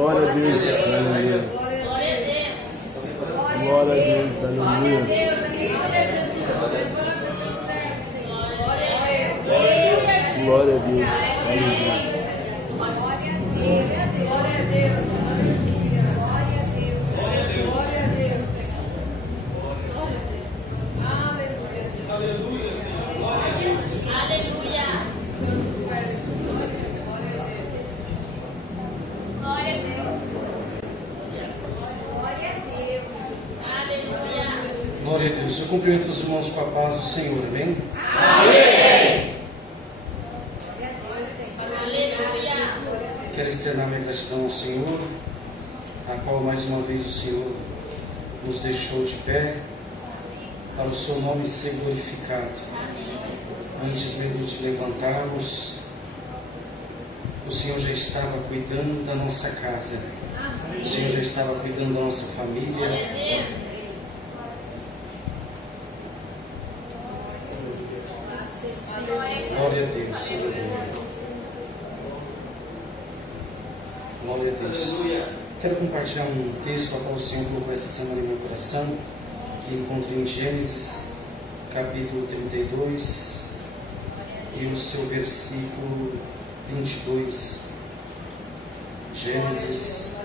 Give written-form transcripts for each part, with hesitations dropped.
Glória a Deus, aleluia. Glória a Deus, aleluia. Glória a Deus, aleluia. Glória a Deus. Eu cumprimento os irmãos com a paz do Senhor, amém? Amém. Quero externar minha gratidão ao Senhor, a qual mais uma vez o Senhor nos deixou de pé, para o seu nome ser glorificado. Antes mesmo de levantarmos, o Senhor já estava cuidando da nossa casa, o Senhor já estava cuidando da nossa família. Glória a Deus, aleluia. Glória a Deus. Quero compartilhar um texto a qual o Senhor colocou essa semana no meu coração, que encontro em Gênesis, capítulo 32, e o seu versículo 22. Gênesis,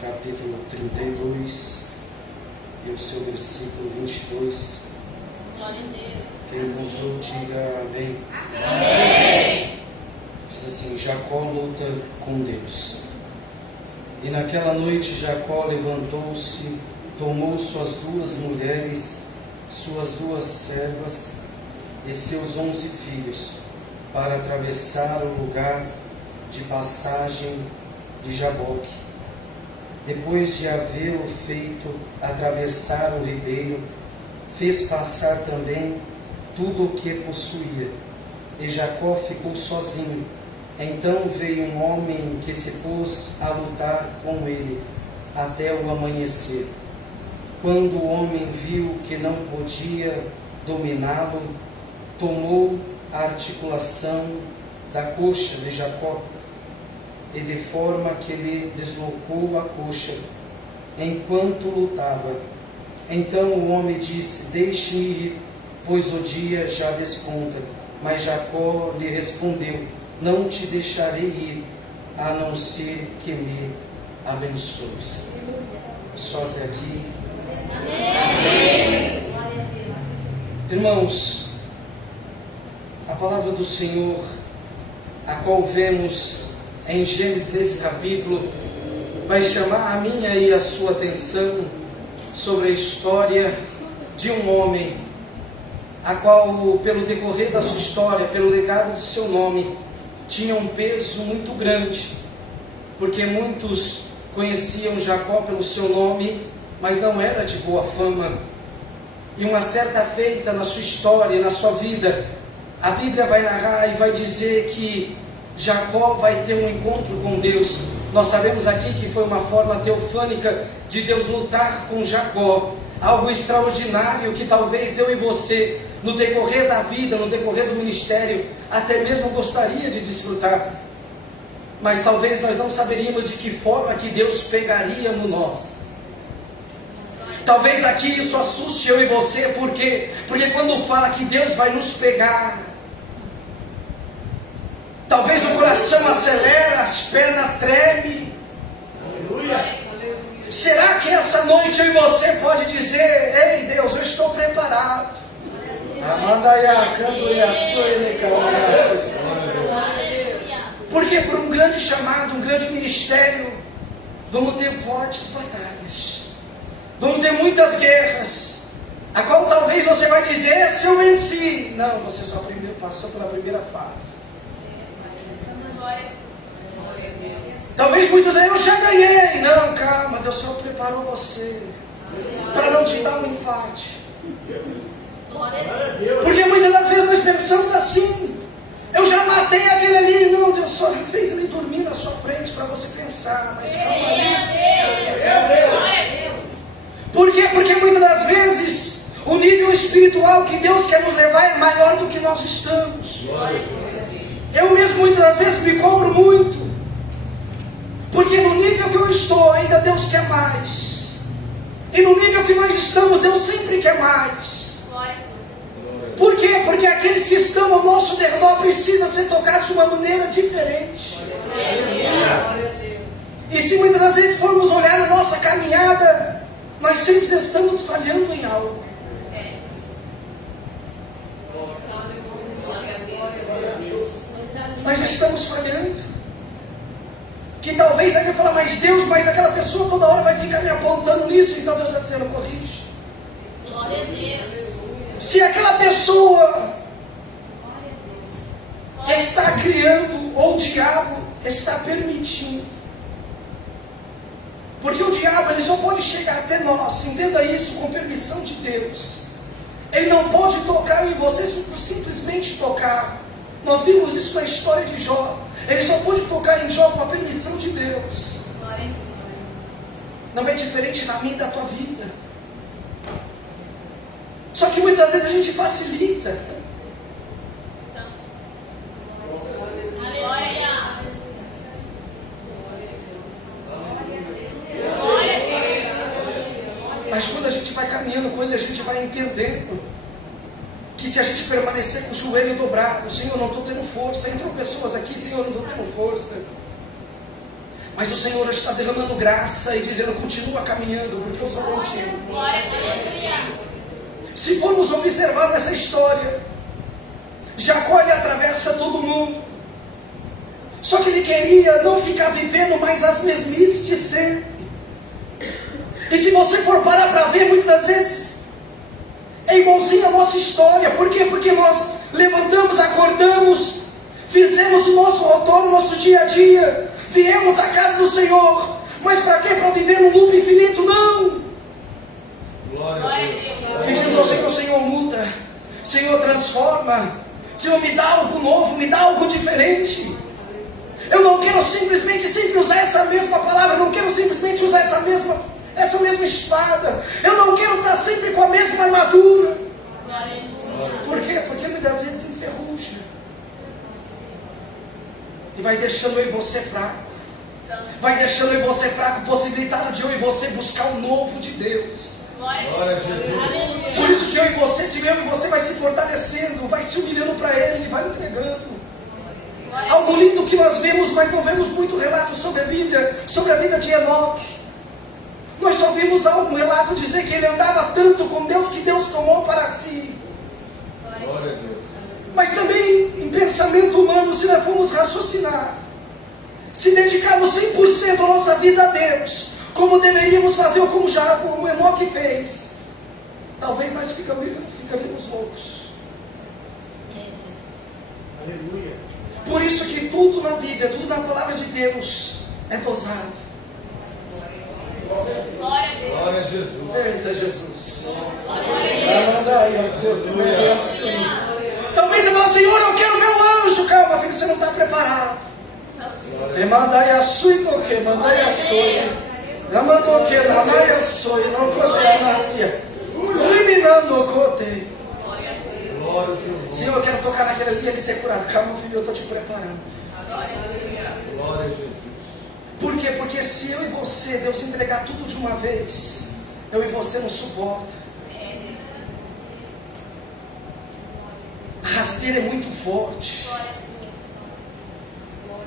capítulo 32, e o seu versículo 22. Glória a Deus. Quem encontrou, diga amém. Amém. Diz assim: Jacó luta com Deus. E naquela noite Jacó levantou-se, tomou suas 2 mulheres, suas 2 servas e seus 11 filhos, para atravessar o lugar de passagem de Jaboque. Depois de havê-lo feito atravessar o ribeiro, fez passar também tudo o que possuía, e Jacó ficou sozinho. Então veio um homem que se pôs a lutar com ele até o amanhecer. Quando o homem viu que não podia dominá-lo, tomou a articulação da coxa de Jacó, e de forma que lhe deslocou a coxa enquanto lutava. Então o homem disse: Deixe-me ir, pois o dia já desponta. Mas Jacó lhe respondeu: Não te deixarei ir, a não ser que me abençoes. Só até aqui. Amém. Irmãos, a palavra do Senhor, a qual vemos em Gênesis nesse capítulo, vai chamar a minha e a sua atenção sobre a história de um homem, a qual, pelo decorrer da sua história, pelo legado do seu nome, tinha um peso muito grande, porque muitos conheciam Jacó pelo seu nome, mas não era de boa fama. E uma certa feita na sua história, na sua vida, a Bíblia vai narrar e vai dizer que Jacó vai ter um encontro com Deus. Nós sabemos aqui que foi uma forma teofânica de Deus lutar com Jacó, algo extraordinário que talvez eu e você, no decorrer da vida, no decorrer do ministério, até mesmo gostaria de desfrutar, mas talvez nós não saberíamos de que forma que Deus pegaria no nós. Talvez aqui isso assuste eu e você, porque quando fala que Deus vai nos pegar, talvez o coração acelera, as pernas tremem. Aleluia. Será que essa noite eu e você pode dizer: Ei Deus, eu estou preparado? Porque por um grande chamado, um grande ministério, vamos ter fortes batalhas, vamos ter muitas guerras, a qual talvez você vai dizer: se eu venci. Não, você só passou pela primeira fase. Talvez muitos aí: eu já ganhei. Não, calma, Deus só preparou você para não te dar um infarte. Porque muitas das vezes nós pensamos assim: eu já matei aquele ali. Não, Deus só fez ele dormir na sua frente para você pensar. Mas calma aí. Por quê? Porque muitas das vezes o nível espiritual que Deus quer nos levar é maior do que nós estamos. Eu mesmo muitas das vezes me cobro muito, porque no nível eu estou, ainda Deus quer mais. E no nível que nós estamos, Deus sempre quer mais. Por quê? Porque aqueles que estão ao nosso redor precisam ser tocados de uma maneira diferente. E se muitas das vezes formos olhar a nossa caminhada, nós sempre estamos falhando em algo. Nós estamos falhando. Que talvez alguém fala, mas Deus, mas aquela pessoa toda hora vai ficar me apontando nisso. Então Deus está dizendo, corrige. Glória a Deus. Se aquela pessoa está criando, ou o diabo está permitindo. Porque o diabo ele só pode chegar até nós, entenda isso, com permissão de Deus. Ele não pode tocar em você por simplesmente tocar. Nós vimos isso na história de Jó. Ele só pôde tocar em Jó com a permissão de Deus. Não é diferente na minha e da tua vida. Só que muitas vezes a gente facilita. Mas quando a gente vai caminhando com Ele, a gente vai entendendo que se a gente permanecer com o joelho dobrado, Senhor, não estou tendo força. Entrou pessoas aqui, Senhor, não estou tendo força. Mas o Senhor está derramando graça e dizendo, continua caminhando, porque eu sou contigo. Se formos observar nessa história, Jacó ele atravessa todo mundo. Só que ele queria não ficar vivendo mais as mesmices de sempre. E se você for parar para ver, muitas das vezes é igualzinho a nossa história. Por quê? Porque nós levantamos, acordamos, fizemos o nosso rotor, o nosso dia a dia, viemos à casa do Senhor. Mas para quê? Para viver num loop infinito? Não! Glória a Deus. Pedimos ao Senhor, Senhor, muda, Senhor, transforma, Senhor, me dá algo novo, me dá algo diferente. Eu não quero simplesmente sempre usar essa mesma palavra, eu não quero simplesmente usar essa mesma espada. Eu não quero estar sempre com a mesma armadura. Por quê? Porque muitas vezes enferruja. E vai deixando eu e você fraco. Vai deixando eu e você fraco, possibilitado de eu e você buscar o novo de Deus. Glória a Jesus. Por isso que eu e você, se eu e você vai se fortalecendo, vai se humilhando para Ele, Ele vai entregando. Algo lindo que nós vemos, mas não vemos muito relato sobre a Bíblia, sobre a vida de Enoque. Nós só vimos um relato dizer que ele andava tanto com Deus que Deus tomou para si. Glória a Deus. Mas também em pensamento humano, se nós formos raciocinar, se dedicarmos 100% da nossa vida a Deus, como deveríamos fazer ou como Enoque fez, talvez nós ficaríamos loucos. Aleluia. Por isso que tudo na Bíblia, tudo na palavra de Deus é dosado. Glória a Jesus. Eita Jesus. Aleluia. Talvez você fale, Senhor, eu quero ver o anjo. Calma, filho, você não está preparado. Mandai a sua e toque, mandai a sua. Não mandou que não mandai a sua, não cotei a nascia. Eliminando o cotei. Senhor, eu quero tocar naquele ali e ele ser curado. Calma, filho, eu estou te preparando. Glória a Jesus. Por quê? Porque se eu e você, Deus entregar tudo de uma vez, eu e você não suporta. A rasteira é muito forte.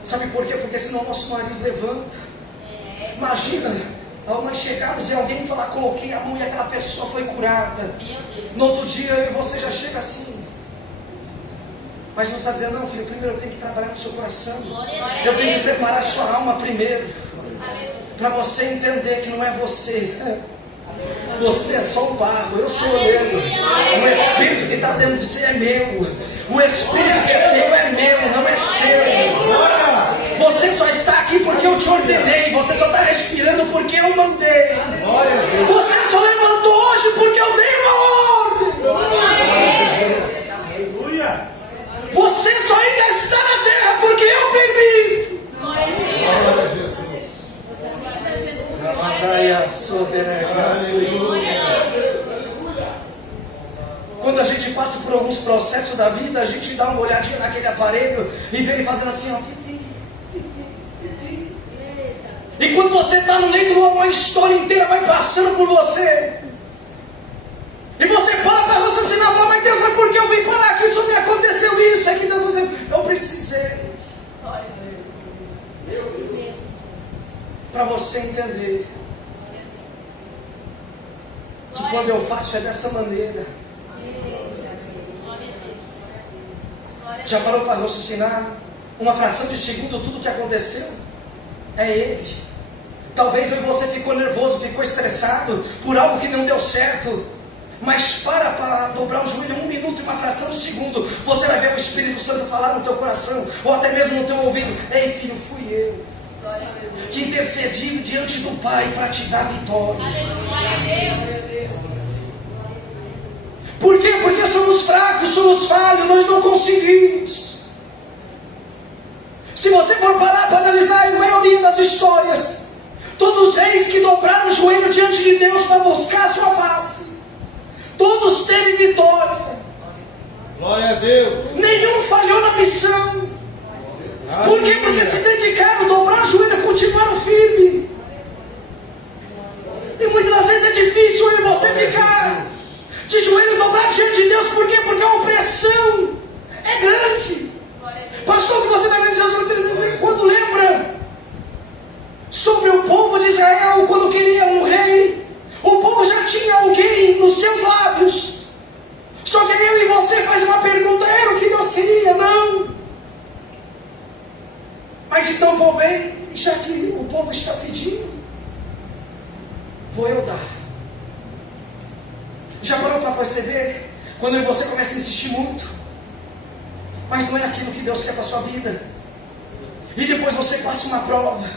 Sabe por quê? Porque senão o nosso nariz levanta. Imagina, ao nós chegarmos e alguém falar, coloquei a mão e aquela pessoa foi curada. No outro dia eu e você já chega assim. Mas não está dizendo, não filho, primeiro eu tenho que trabalhar no seu coração. Eu tenho que preparar a sua alma primeiro. Para você entender que não é você. Você é só o barro, eu sou o oleiro. O Espírito que está dentro de você é meu. O Espírito que é teu é meu, não é seu. Você só está aqui porque eu te ordenei. Você só está respirando porque eu mandei. Você só levantou hoje porque eu dei uma ordem. Você só ainda está na terra porque eu permito. Quando a gente passa por alguns processos da vida, a gente dá uma olhadinha naquele aparelho e vê ele fazendo assim, ó. E quando você está no leito, uma história inteira vai passando por você. E você para raciocinar e fala, mas Deus, mas por que eu vim parar aqui? Só me aconteceu isso. É que Deus dizendo, eu precisei. Para você entender que quando eu faço é dessa maneira. Já parou para raciocinar? Uma fração de segundo, tudo que aconteceu é Ele. Talvez você ficou nervoso, ficou estressado por algo que não deu certo. Mas para dobrar o joelho 1 minuto e uma fração de segundo, você vai ver o Espírito Santo falar no teu coração, ou até mesmo no teu ouvido: ei filho, fui eu que intercedi diante do Pai para te dar vitória. Por quê? Porque somos fracos, somos falhos, nós não conseguimos. Se você for parar para analisar a maioria das histórias, todos os reis que dobraram o joelho diante de Deus para buscar a sua face, todos teve vitória. Glória a Deus. Nenhum falhou na missão. Por quê? Porque se dedicaram, dobraram o joelho e continuaram firme. E muitas das vezes é difícil eu e você ficar de joelho dobrado diante de Deus. Por quê? Porque a opressão é grande. Pastor, o que você está lendo Jesus 3,5? Quando lembra sobre o povo de Israel, quando queria um rei, o povo já tinha alguém nos seus lábios. Só que eu e você faz uma pergunta: era o que Deus queria? Não. Mas então, bom bem, já que o povo está pedindo, vou eu dar. Já parou para perceber? Quando eu e você começa a insistir muito, mas não é aquilo que Deus quer para a sua vida, e depois você passa uma prova.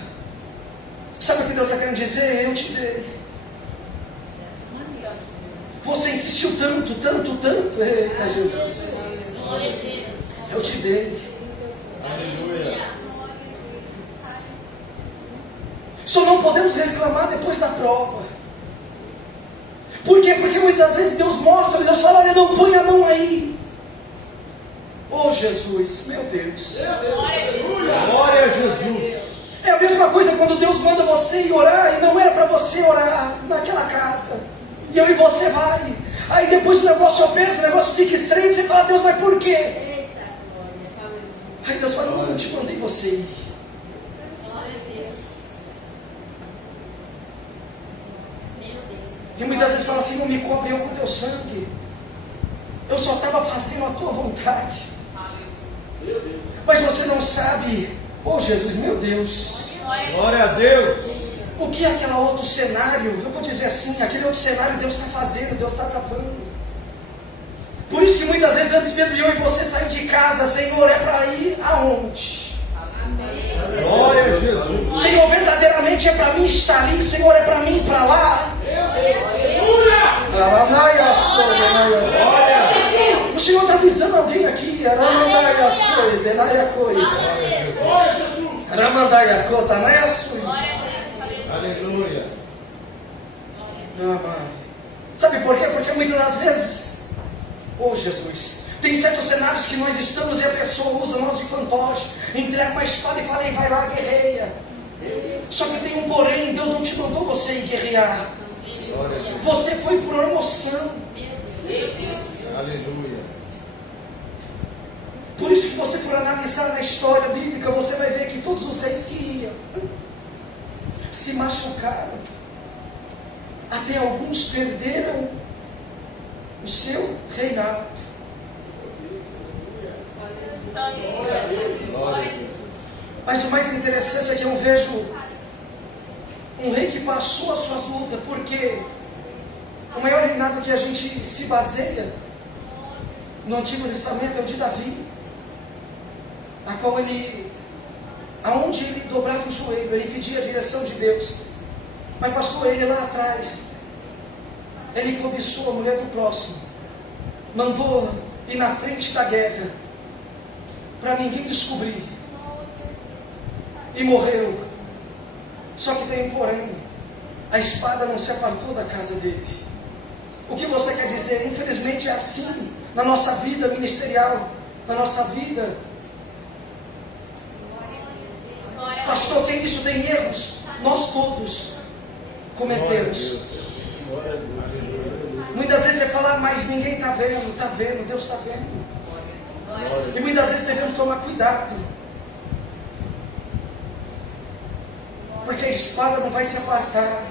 Sabe o que Deus está querendo dizer? Eu te dei. Você insistiu tanto, tanto, tanto. Eita Jesus, eu te dei. Aleluia. Só não podemos reclamar depois da prova. Por quê? Porque muitas vezes Deus mostra, Deus fala: olha, não põe a mão aí. Oh Jesus, meu Deus. Glória a Jesus. É a mesma coisa quando Deus manda você ir orar, e não era para você orar naquela casa. E eu e você vai. Aí depois o negócio aperta, o negócio fica estranho, você fala: Deus, mas por quê? Aí Deus fala: não, eu te mandei você ir. E muitas vezes fala assim: não me cobre eu com teu sangue, eu só estava fazendo a tua vontade. Mas você não sabe, oh Jesus, meu Deus, Glória a Deus. o que é aquele outro cenário? Eu vou dizer assim, aquele outro cenário Deus está fazendo, Deus está tapando. Por isso que muitas vezes antes mesmo de eu e você sair de casa: Senhor, é para ir aonde? Glória a Jesus. Senhor, verdadeiramente é para mim estar ali? Senhor, é para mim ir para lá? O Senhor está avisando alguém aqui. Aleluia. Sabe por quê? Porque muitas das vezes, oh Jesus, tem certos cenários que nós estamos e a pessoa usa nós de fantoche, entrega uma espada e fala: vai lá, guerreia. Só que tem um porém: Deus não te mandou você ir guerrear. Você foi por emoção. Aleluia. Por isso que você for analisar na história bíblica, você vai ver que todos os reis que iam se machucaram. Até alguns perderam o seu reinado. Mas o mais interessante é que eu vejo um rei que passou as suas lutas, porque o maior reinado que a gente se baseia no Antigo Testamento é o de Davi, a qual aonde ele dobrava o joelho, ele pedia a direção de Deus. Mas pastor, ele lá atrás, ele cobiçou a mulher do próximo, mandou ir na frente da guerra, para ninguém descobrir, e morreu. Só que tem um porém: a espada não se apartou da casa dele. O que você quer dizer? Infelizmente é assim na nossa vida ministerial, na nossa vida. Pastor, tem isso, tem erros. Nós todos cometemos. Muitas vezes você fala, mas ninguém está vendo, Deus está vendo. E muitas vezes devemos tomar cuidado, porque a espada não vai se apartar.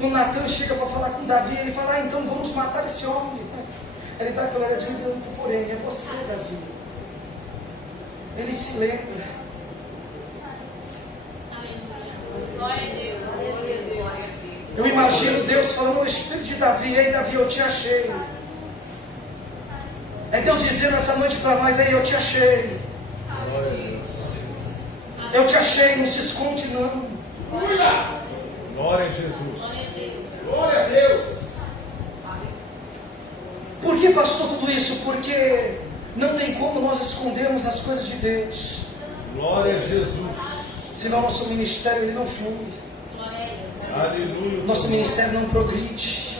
O Natan chega para falar com Davi, ele fala, então vamos matar esse homem. Ele dá aquela olhadinha dizendo, porém, é você, Davi. Ele se lembra. Glória a Deus. Eu imagino Deus falando no espírito de Davi, ei Davi, eu te achei. É Deus dizendo essa noite para nós, ei, eu te achei. Eu te achei, não se esconde não. Glória a Jesus. Glória a Deus. Por que, pastor, tudo isso? Porque não tem como nós escondermos as coisas de Deus. Glória a Jesus. Senão nosso ministério ele não flui. Glória a Deus. Aleluia. Nosso ministério não progride.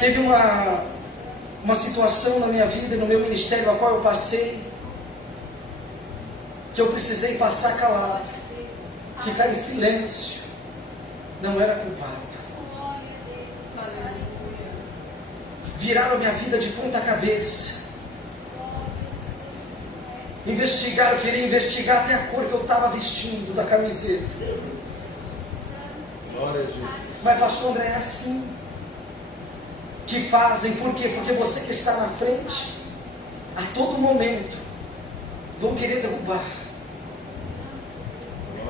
Teve uma situação na minha vida, no meu ministério, a qual eu passei, que eu precisei passar calado, ficar em silêncio. Não era culpado. Viraram minha vida de ponta cabeça. Investigaram, eu queria investigar até a cor que eu estava vestindo da camiseta. Glória a Jesus. Mas pastor André, é assim que fazem. Por quê? Porque você que está na frente, a todo momento vão querer derrubar.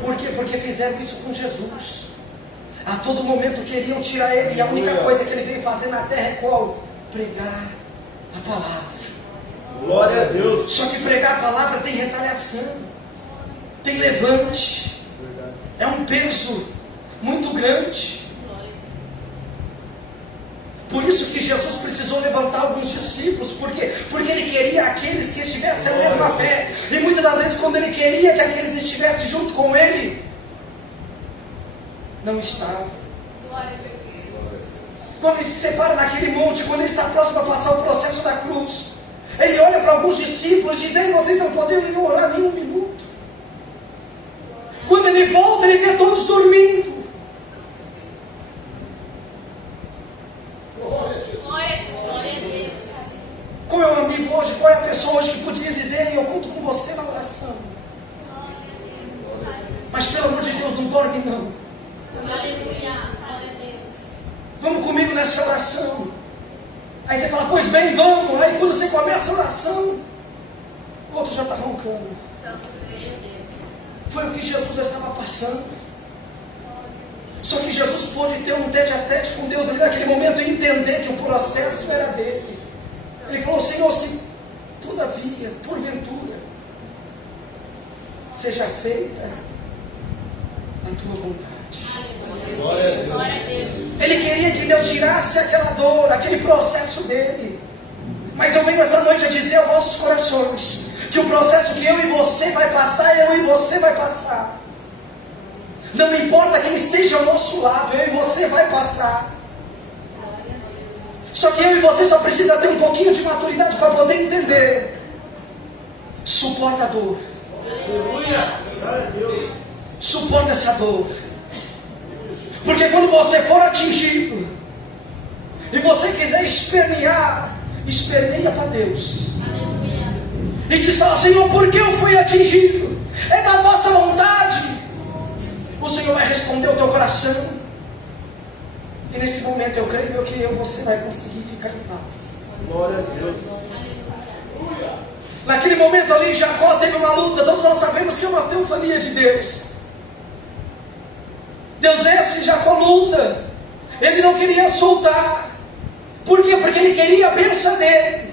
Por quê? Porque fizeram isso com Jesus. A todo momento queriam tirar ele, e a única coisa que ele veio fazer na terra é qual? Pregar a palavra. Glória a Deus. Só que pregar a palavra tem retaliação, tem levante, é um peso muito grande. Por isso que Jesus precisou levantar alguns discípulos. Por quê? Porque ele queria aqueles que estivessem a mesma fé. E muitas das vezes quando ele queria que aqueles estivessem junto com ele, não estavam. Quando ele se separa naquele monte, quando ele está próximo a passar o processo da cruz, ele olha para alguns discípulos e diz, ei, vocês não poderiam orar nem um minuto. Quando ele volta, ele vê todos dormindo. Glória a Deus. Qual é o amigo hoje, qual é a pessoa hoje que podia dizer, ei, eu conto com você na oração? Mas pelo amor de Deus, não dorme não. Aleluia. Glória a Deus. Vamos comigo nessa oração. Aí você fala, pois bem, vamos. Aí quando você começa a oração, o outro já está roncando. Foi o que Jesus estava passando. Só que Jesus pôde ter um tete-a-tete com Deus ali naquele momento e entender que o processo era dele. Ele falou, Senhor, se todavia, porventura, seja feita a tua vontade. Glória a Deus. Glória a Deus. Ele queria que Deus tirasse aquela dor, aquele processo dele. Mas eu venho essa noite a dizer aos vossos corações que o processo que eu e você vai passar, eu e você vai passar. Não importa quem esteja ao nosso lado, eu e você vai passar. Só que eu e você só precisa ter um pouquinho de maturidade para poder entender. Suporta a dor. Suporta essa dor. Porque quando você for atingido e você quiser espernear, esperneia para Deus. E diz, fala, Senhor, por que eu fui atingido? É da vossa vontade. O Senhor vai responder o teu coração. E nesse momento eu creio que eu e você vai conseguir ficar em paz. Glória a Deus. Naquele momento ali, Jacó teve uma luta. Todos nós sabemos que é uma teofania de Deus. Deus esse, Jacó luta. Ele não queria soltar. Por quê? Porque ele queria a bênção dele.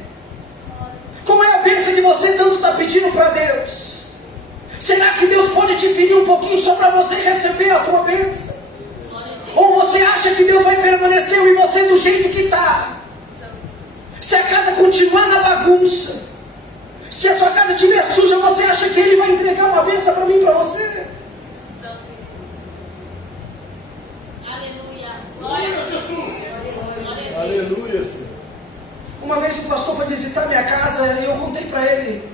Como é a bênção que você tanto está pedindo para Deus? Será que Deus pode te ferir um pouquinho só para você receber a tua bênção? Ou você acha que Deus vai permanecer eu e você do jeito que está? Se a casa continuar na bagunça, se a sua casa estiver suja, você acha que Ele vai entregar uma bênção para mim e para você? Aleluia. Glória a Deus. Glória a Deus. Aleluia, Senhor. Uma vez o pastor foi visitar minha casa e eu contei para ele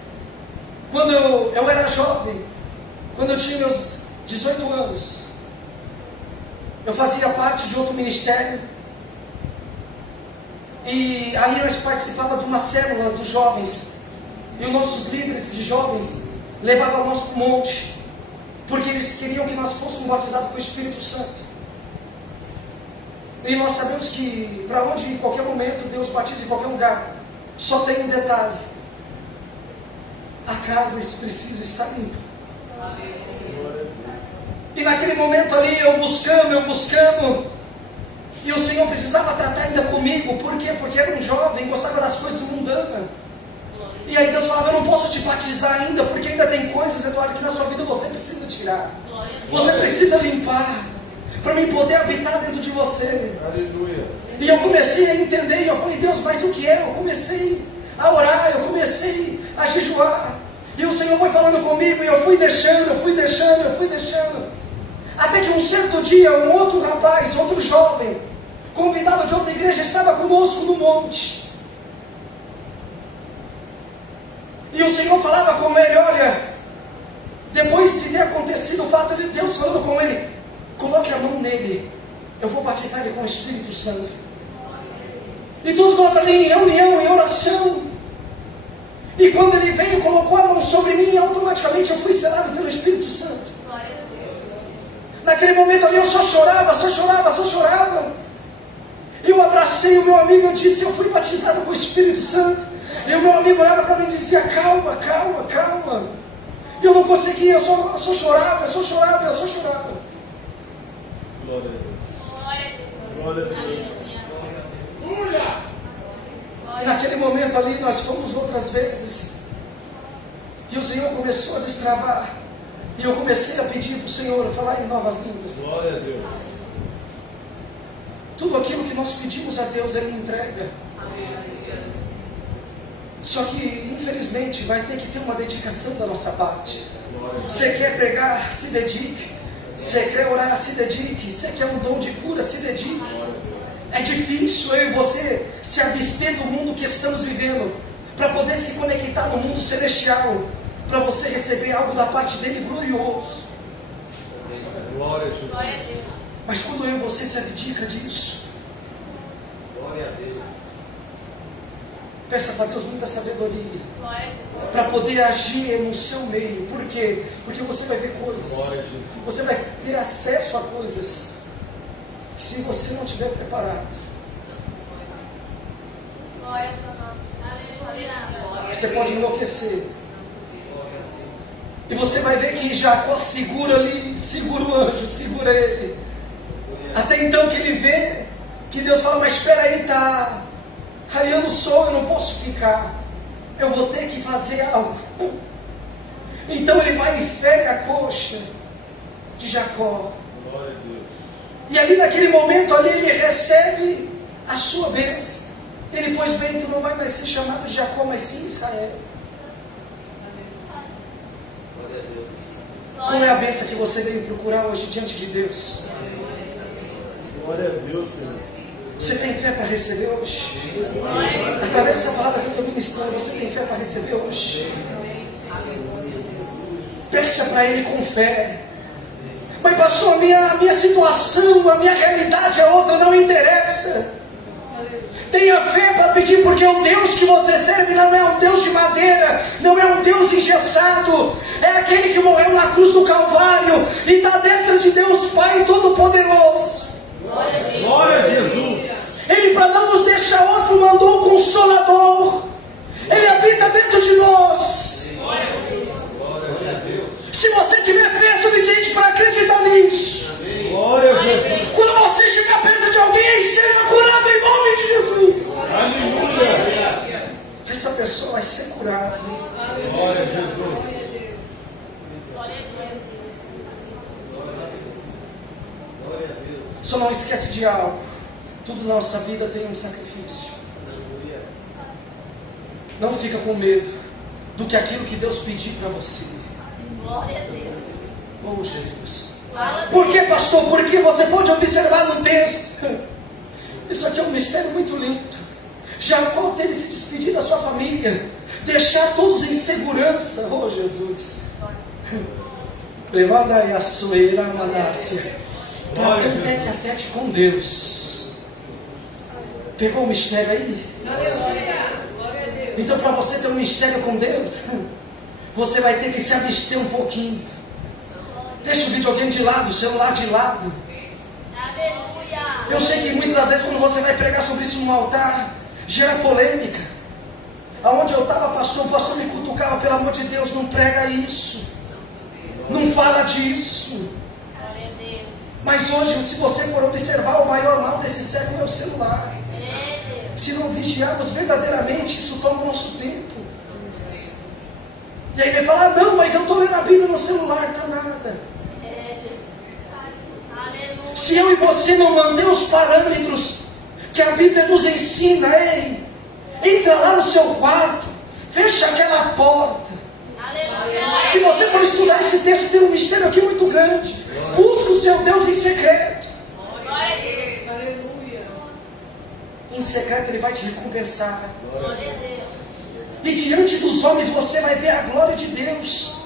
eu era jovem, quando eu tinha meus 18 anos, eu fazia parte de outro ministério. E ali nós participávamos de uma célula dos jovens. E os nossos líderes de jovens levavam nós para o monte, porque eles queriam que nós fôssemos batizados com o Espírito Santo. E nós sabemos que para onde em qualquer momento Deus batiza em qualquer lugar, só tem um detalhe: a casa precisa estar limpa. E naquele momento ali, eu buscando, e o Senhor precisava tratar ainda comigo. Por quê? Porque era um jovem, gostava das coisas mundanas. E aí Deus falava: eu não posso te batizar ainda, porque ainda tem coisas, Eduardo, que na sua vida você precisa tirar. Você precisa limpar, para mim poder habitar dentro de você. Aleluia. E eu comecei a entender, e eu falei: Deus, mas o que é? Eu comecei a orar, eu comecei a jejuar. E o Senhor foi falando comigo, e eu fui deixando. Até que um certo dia, um outro rapaz, outro jovem, convidado de outra igreja, estava conosco no monte. E o Senhor falava com ele: olha, depois de ter acontecido o fato de Deus falando com ele, coloque a mão nele, eu vou batizar ele com o Espírito Santo. E todos nós ali em reunião, em oração. E quando ele veio, colocou a mão sobre mim, automaticamente eu fui selado pelo Espírito Santo. Naquele momento ali eu só chorava. E eu abracei o meu amigo, eu disse: eu fui batizado com o Espírito Santo. E o meu amigo olhava para mim e dizia: calma. E eu não conseguia, eu só chorava. Glória a Deus. Glória a Deus. E naquele momento ali nós fomos outras vezes. E o Senhor começou a destravar. E eu comecei a pedir para o Senhor falar em novas línguas. Glória a Deus. Tudo aquilo que nós pedimos a Deus, Ele entrega. Só que, infelizmente, vai ter que ter uma dedicação da nossa parte. Você quer pregar? Se dedique. Você quer orar? Se dedique. Você quer um dom de cura? Se dedique. É difícil eu e você se abster do mundo que estamos vivendo, para poder se conectar no mundo celestial, para você receber algo da parte dele glorioso. Glória a Deus. Mas quando eu e você se abdica disso, Glória a Deus. peça para Deus muita sabedoria, para poder agir no seu meio. Por quê? Porque você vai ver coisas, Glória a Jesus. você vai ter acesso a coisas que, se você não estiver preparado, você pode enlouquecer. E você vai ver que Jacó segura o anjo, segura ele. Até então que ele vê que Deus fala: mas espera aí, está raiando o sol, eu não posso ficar, eu vou ter que fazer algo. Então ele vai e fere a coxa de Jacó. Glória a Deus. E ali naquele momento ali ele recebe a sua bênção. Ele: pois bem, tu não vai mais ser chamado de Jacó, mas sim Israel. Qual é a bênção que você veio procurar hoje diante de Deus? Glória a Deus, Senhor. Você tem fé para receber hoje? Através dessa palavra que eu estou ministrando, você tem fé para receber hoje? Peça para Ele com fé. Mas pastor, a minha situação, a minha realidade é outra, não interessa. Tenha fé para pedir, porque o Deus que você serve não é um Deus de madeira, não é um Deus engessado, é aquele que morreu na cruz do Calvário e está à destra de Deus Pai Todo-Poderoso. Glória a Jesus. Ele, para não nos deixar órfãos, mandou o Consolador. Ele habita dentro de nós. Se você tiver fé suficiente para acreditar nisso, Glória a Jesus. quando você chegar perto de alguém, seja curado em nome de Jesus. Aleluia. Essa pessoa vai ser curada. Glória a Jesus. Só não esquece de algo: tudo na nossa vida tem um sacrifício. Não fica com medo do que aquilo que Deus pedir para você. Glória a Deus. Oh Jesus. Fala, Por que, pastor? Porque você pode observar no texto. Isso aqui é um mistério muito lindo. Jacó teve se despedido da sua família. deixar todos em segurança. Oh Jesus, levada aí a soeira manácia, para ter um tete a tete com Deus. Pegou o mistério aí? Então, para você ter um mistério com Deus, você vai ter que se abster um pouquinho. Deixa o videogame de lado, o celular de lado. Eu sei que muitas das vezes quando você vai pregar sobre isso no altar, gera polêmica. Aonde eu estava, pastor, o pastor me cutucava, pelo amor de Deus, não prega isso. Não fala disso. Mas hoje, se você for observar, o maior mal desse século é o celular. Se não vigiarmos verdadeiramente, isso toma o nosso tempo. E aí ele fala, não, mas eu estou lendo a Bíblia no celular, está nada. Se eu e você não manter os parâmetros que a Bíblia nos ensina, ei, entra lá no seu quarto, fecha aquela porta. Se você for estudar esse texto, tem um mistério aqui muito grande. Busca o seu Deus em secreto. Em secreto Ele vai te recompensar. E diante dos homens você vai ver a glória de Deus.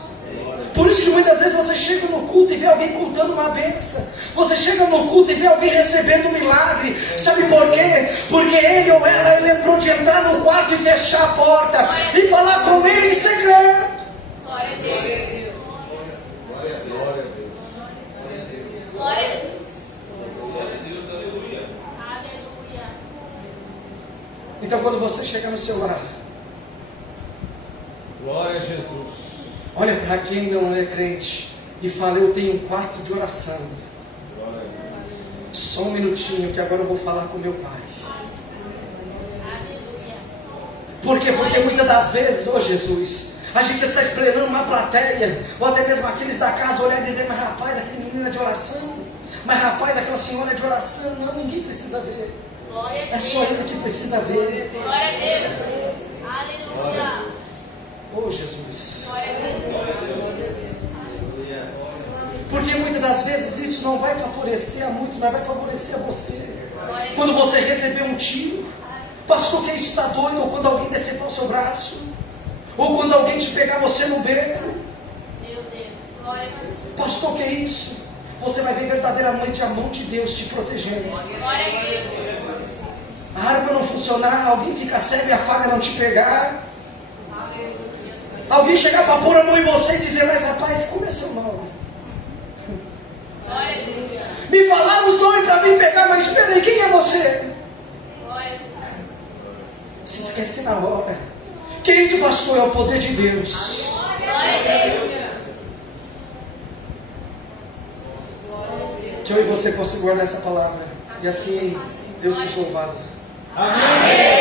Por isso que muitas vezes você chega no culto e vê alguém contando uma bênção. Você chega no culto e vê alguém recebendo um milagre. Sabe por quê? Porque ele ou ela lembrou de entrar no quarto e fechar a porta e falar com ele em segredo. Glória a Deus. Glória a Deus. Glória a Deus. Aleluia. Então quando você chegar no seu lar, Glória a Jesus. olha para quem não é crente e fala, eu tenho um quarto de oração. Glória a Deus. Só um minutinho que agora eu vou falar com meu pai. Aleluia. Por quê? Porque muitas das vezes, oh Jesus, a gente está esperando uma plateia, ou até mesmo aqueles da casa olhar e dizer, mas rapaz, aquele menino é de oração, mas rapaz, aquela senhora é de oração. Não, ninguém precisa ver. Glória a É Deus. só ele que precisa ver. Glória a Deus. Aleluia. Oh Jesus. Glória a Deus. Porque muitas das vezes isso não vai favorecer a muitos, mas vai favorecer a você. Glória a Deus. Quando você receber um tiro, pastor, que isso está doido? Ou quando alguém decepar o seu braço, ou quando alguém te pegar você no beco, Meu Deus. Glória a Deus. pastor, que isso? Você vai ver verdadeiramente a mão de Deus te protegendo. Glória a Deus. A arma não funcionar, alguém fica cego e a faca não te pegar. Alguém chegar para pôr a mão em você e dizer, mas rapaz, como é seu nome? Glória a Deus. Me falaram os nomes para mim pegar, mas espera aí, quem é você? Glória a Deus. Se esquece na hora. Que isso, pastor? É o poder de Deus. Glória a Deus. Que eu e você possam guardar essa palavra. E assim, Deus seja louvado. Amém.